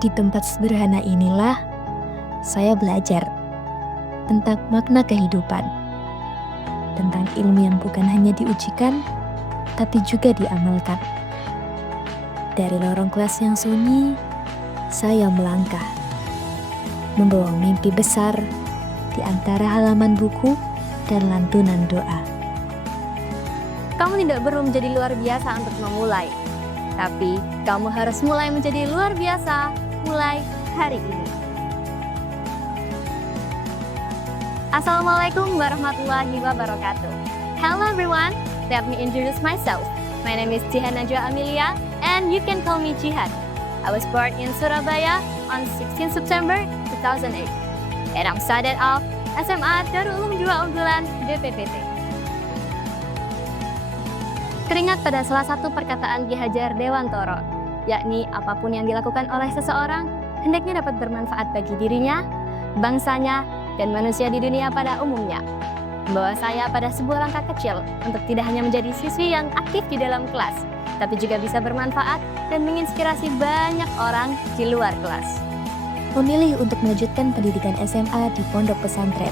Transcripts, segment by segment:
Di tempat sederhana inilah saya belajar tentang makna kehidupan, tentang ilmu yang bukan hanya diujikan, tapi juga diamalkan. Dari lorong kelas yang sunyi, saya melangkah, membawa mimpi besar di antara halaman buku dan lantunan doa. Kamu tidak perlu menjadi luar biasa untuk memulai, tapi kamu harus mulai menjadi luar biasa mulai hari ini. Assalamualaikum warahmatullahi wabarakatuh. Hello everyone, let me introduce myself. My name is Jihan Najwa Amelia and you can call me Jihan. I was born in Surabaya on 16 September 2008 and I'm studied of SMA Darul Uloom 2 Unggulan BPPT. Teringat pada salah satu perkataan Ki Hajar Dewantoro, yakni apapun yang dilakukan oleh seseorang hendaknya dapat bermanfaat bagi dirinya, bangsanya, dan manusia di dunia pada umumnya. Membawa saya pada sebuah langkah kecil untuk tidak hanya menjadi siswi yang aktif di dalam kelas, tapi juga bisa bermanfaat dan menginspirasi banyak orang di luar kelas. Memilih untuk melanjutkan pendidikan SMA di pondok pesantren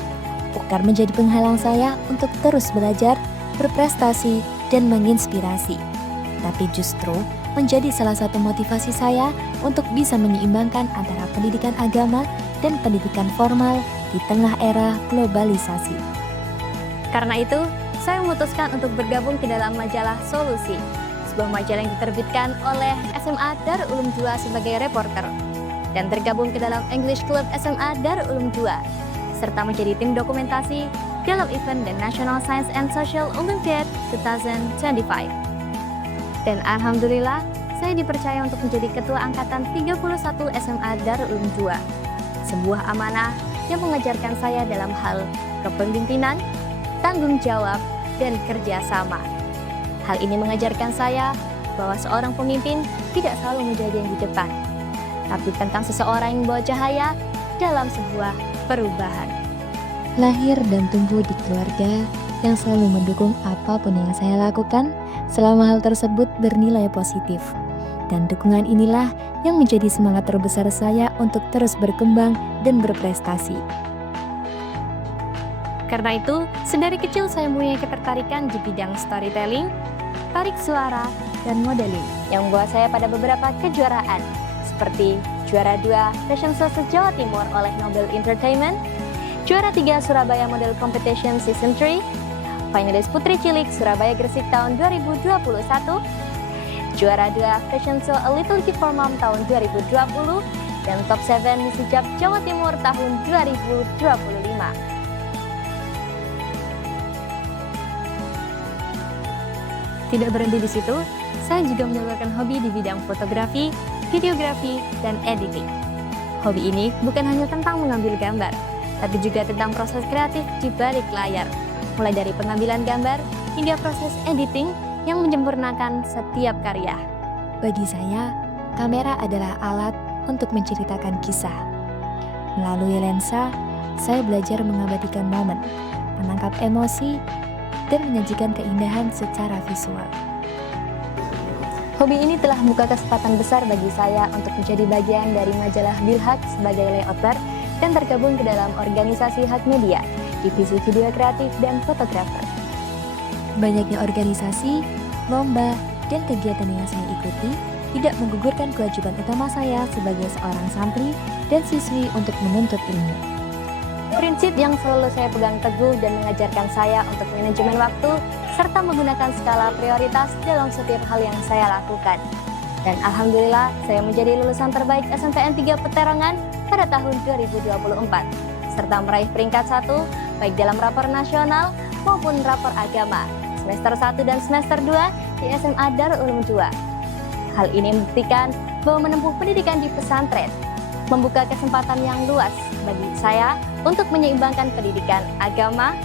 bukan menjadi penghalang saya untuk terus belajar, berprestasi, dan menginspirasi, tapi justru menjadi salah satu motivasi saya untuk bisa menyeimbangkan antara pendidikan agama dan pendidikan formal di tengah era globalisasi. Karena itu, saya memutuskan untuk bergabung ke dalam majalah Solusi, sebuah majalah yang diterbitkan oleh SMA Darul Uloom 2 sebagai reporter, dan tergabung ke dalam English Club SMA Darul Uloom 2, serta menjadi tim dokumentasi dalam event The National Science and Social Olympiad 2025. Dan alhamdulillah, saya dipercaya untuk menjadi ketua angkatan 31 SMA Darul Uloom 2. Sebuah amanah yang mengajarkan saya dalam hal kepemimpinan, tanggung jawab, dan kerjasama. Hal ini mengajarkan saya bahwa seorang pemimpin tidak selalu menjadi yang di depan, tapi tentang seseorang yang membawa cahaya dalam sebuah perubahan. Lahir dan tumbuh di keluarga yang selalu mendukung apapun yang saya lakukan selama hal tersebut bernilai positif. Dan dukungan inilah yang menjadi semangat terbesar saya untuk terus berkembang dan berprestasi. Karena itu, sedari kecil saya mempunyai ketertarikan di bidang storytelling, tarik suara, dan modeling yang membawa saya pada beberapa kejuaraan seperti juara 2 Fashion Show Jawa Timur oleh Nobel Entertainment, juara 3 Surabaya Model Competition Season 3, finalis Putri Cilik Surabaya Gresik tahun 2021, juara 2 Fashion Show A Little Gift for Mom tahun 2020, dan top 7 Miss Hijab Jawa Timur tahun 2025. Tidak berhenti di situ, saya juga menyalurkan hobi di bidang fotografi, videografi, dan editing. Hobi ini bukan hanya tentang mengambil gambar, tapi juga tentang proses kreatif di balik layar, mulai dari pengambilan gambar hingga proses editing yang menyempurnakan setiap karya. Bagi saya, kamera adalah alat untuk menceritakan kisah. Melalui lensa, saya belajar mengabadikan momen, menangkap emosi, dan menyajikan keindahan secara visual. Hobi ini telah membuka kesempatan besar bagi saya untuk menjadi bagian dari majalah Bilhak sebagai layouter dan tergabung ke dalam organisasi Hak Media, divisi video kreatif dan fotografer. Banyaknya organisasi, lomba, dan kegiatan yang saya ikuti tidak menggugurkan kewajiban utama saya sebagai seorang santri dan siswi untuk menuntut ilmu. Prinsip yang selalu saya pegang teguh dan mengajarkan saya untuk manajemen waktu serta menggunakan skala prioritas dalam setiap hal yang saya lakukan. Dan alhamdulillah, saya menjadi lulusan terbaik SNPN 3 Peterangan pada tahun 2024, serta meraih peringkat 1 baik dalam rapor nasional maupun rapor agama semester 1 dan semester 2 di SMA Darul Uloom 2. Hal ini membuktikan bahwa menempuh pendidikan di pesantren membuka kesempatan yang luas bagi saya untuk menyeimbangkan pendidikan agama,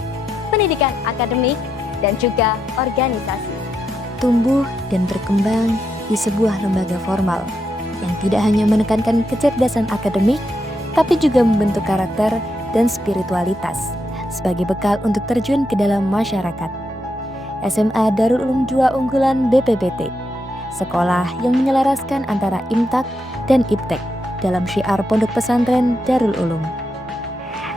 pendidikan akademik, dan juga organisasi. Tumbuh dan berkembang di sebuah lembaga formal yang tidak hanya menekankan kecerdasan akademik, tapi juga membentuk karakter dan spiritualitas sebagai bekal untuk terjun ke dalam masyarakat. SMA Darul Uloom 2 Unggulan BPPT, sekolah yang menyelaraskan antara IMTAK dan IPTEK dalam syiar Pondok Pesantren Darul Ulum.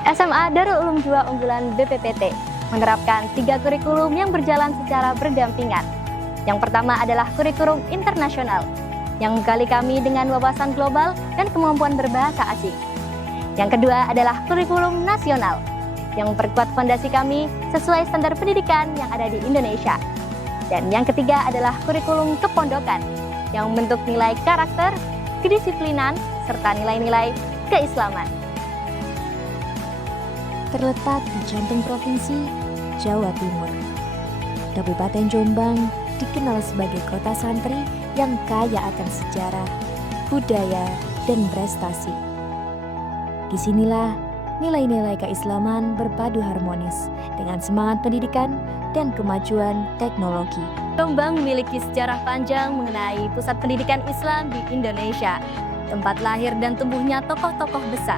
SMA Darul Ulum 2 unggulan BPPT menerapkan 3 kurikulum yang berjalan secara berdampingan. Yang pertama adalah kurikulum internasional, yang menggali kami dengan wawasan global dan kemampuan berbahasa asing. Yang kedua adalah kurikulum nasional, yang memperkuat fondasi kami sesuai standar pendidikan yang ada di Indonesia. Dan yang ketiga adalah kurikulum kepondokan, yang membentuk nilai karakter, kedisiplinan, serta nilai-nilai keislaman. Terletak di jantung provinsi Jawa Timur, Kabupaten Jombang dikenal sebagai kota santri yang kaya akan sejarah, budaya, dan prestasi. Disinilah nilai-nilai keislaman berpadu harmonis dengan semangat pendidikan dan kemajuan teknologi. Jombang memiliki sejarah panjang mengenai pusat pendidikan Islam di Indonesia, tempat lahir dan tumbuhnya tokoh-tokoh besar,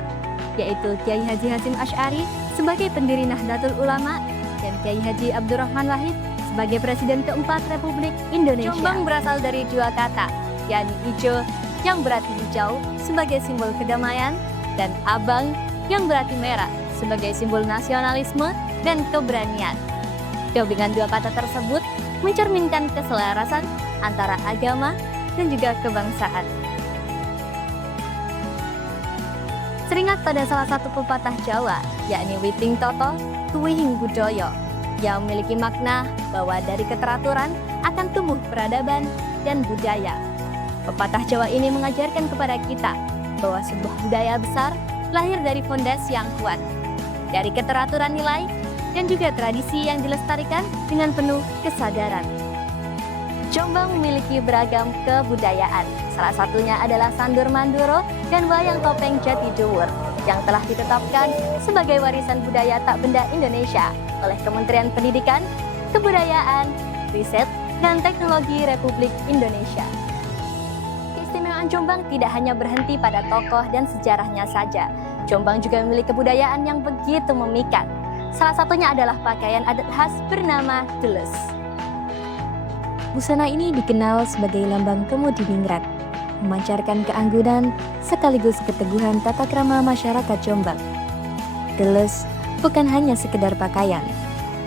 yaitu Kiai Haji Hasyim Asy'ari sebagai pendiri Nahdlatul Ulama dan Kiai Haji Abdurrahman Wahid sebagai Presiden keempat Republik Indonesia. Jombang berasal dari 2 kata, yakni ijo yang berarti hijau sebagai simbol kedamaian dan abang yang berarti merah sebagai simbol nasionalisme dan keberanian. Gabungan 2 kata tersebut mencerminkan keselarasan antara agama dan juga kebangsaan. Teringat pada salah satu pepatah Jawa, yakni Witing Toto, Tuwihing Budoyo, yang memiliki makna bahwa dari keteraturan akan tumbuh peradaban dan budaya. Pepatah Jawa ini mengajarkan kepada kita bahwa sebuah budaya besar lahir dari fondasi yang kuat, dari keteraturan nilai dan juga tradisi yang dilestarikan dengan penuh kesadaran. Jombang memiliki beragam kebudayaan. Salah satunya adalah Sandur Manduro dan Wayang Topeng Jatiduwur yang telah ditetapkan sebagai warisan budaya tak benda Indonesia oleh Kementerian Pendidikan, Kebudayaan, Riset, dan Teknologi Republik Indonesia. Keistimewaan Jombang tidak hanya berhenti pada tokoh dan sejarahnya saja. Jombang juga memiliki kebudayaan yang begitu memikat. Salah satunya adalah pakaian adat khas bernama Deles. Busana ini dikenal sebagai lambang Kemudiningrat, memancarkan keanggunan sekaligus keteguhan tata krama masyarakat Jombang. Deles bukan hanya sekedar pakaian,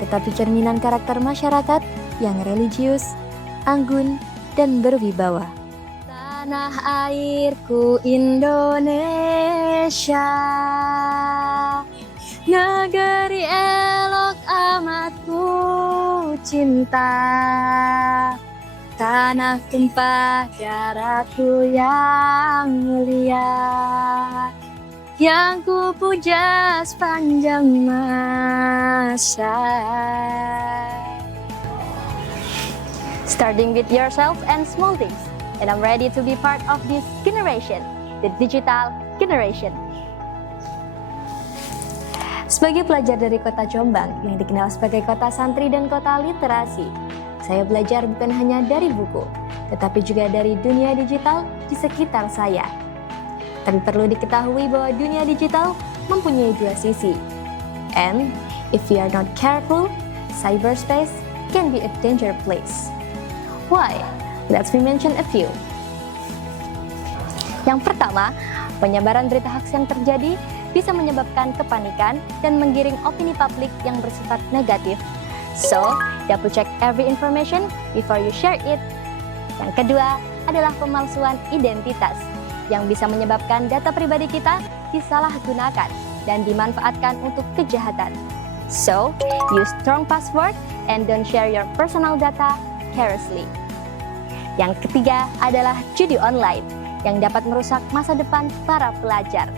tetapi cerminan karakter masyarakat yang religius, anggun, dan berwibawa. Tanah airku Indonesia, negeri elok amat ku cinta, tanah tumpah darahku yang mulia, yang ku puja sepanjang masa. Starting with yourself and small things, and I'm ready to be part of this generation, the digital generation. Sebagai pelajar dari kota Jombang yang dikenal sebagai kota santri dan kota literasi, saya belajar bukan hanya dari buku, tetapi juga dari dunia digital di sekitar saya. Tapi perlu diketahui bahwa dunia digital mempunyai 2 sisi. And if we are not careful, cyberspace can be a danger place. Why? Let's mention a few. Yang pertama, penyebaran berita hoax yang terjadi bisa menyebabkan kepanikan dan menggiring opini publik yang bersifat negatif. So, double check every information before you share it. Yang kedua adalah pemalsuan identitas yang bisa menyebabkan data pribadi kita disalahgunakan dan dimanfaatkan untuk kejahatan. So, use strong password and don't share your personal data carelessly. Yang ketiga adalah judi online yang dapat merusak masa depan para pelajar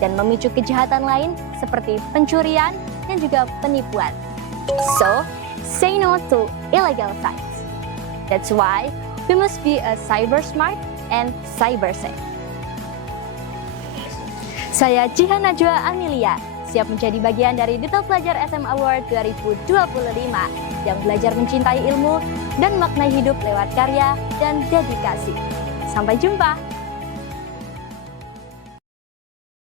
dan memicu kejahatan lain seperti pencurian dan juga penipuan. So, say no to illegal sites. That's why we must be a cyber smart and cyber safe. Saya Jihan Najwa Amelia, siap menjadi bagian dari Duta Pelajar SM Award 2025 yang belajar mencintai ilmu dan makna hidup lewat karya dan dedikasi. Sampai jumpa!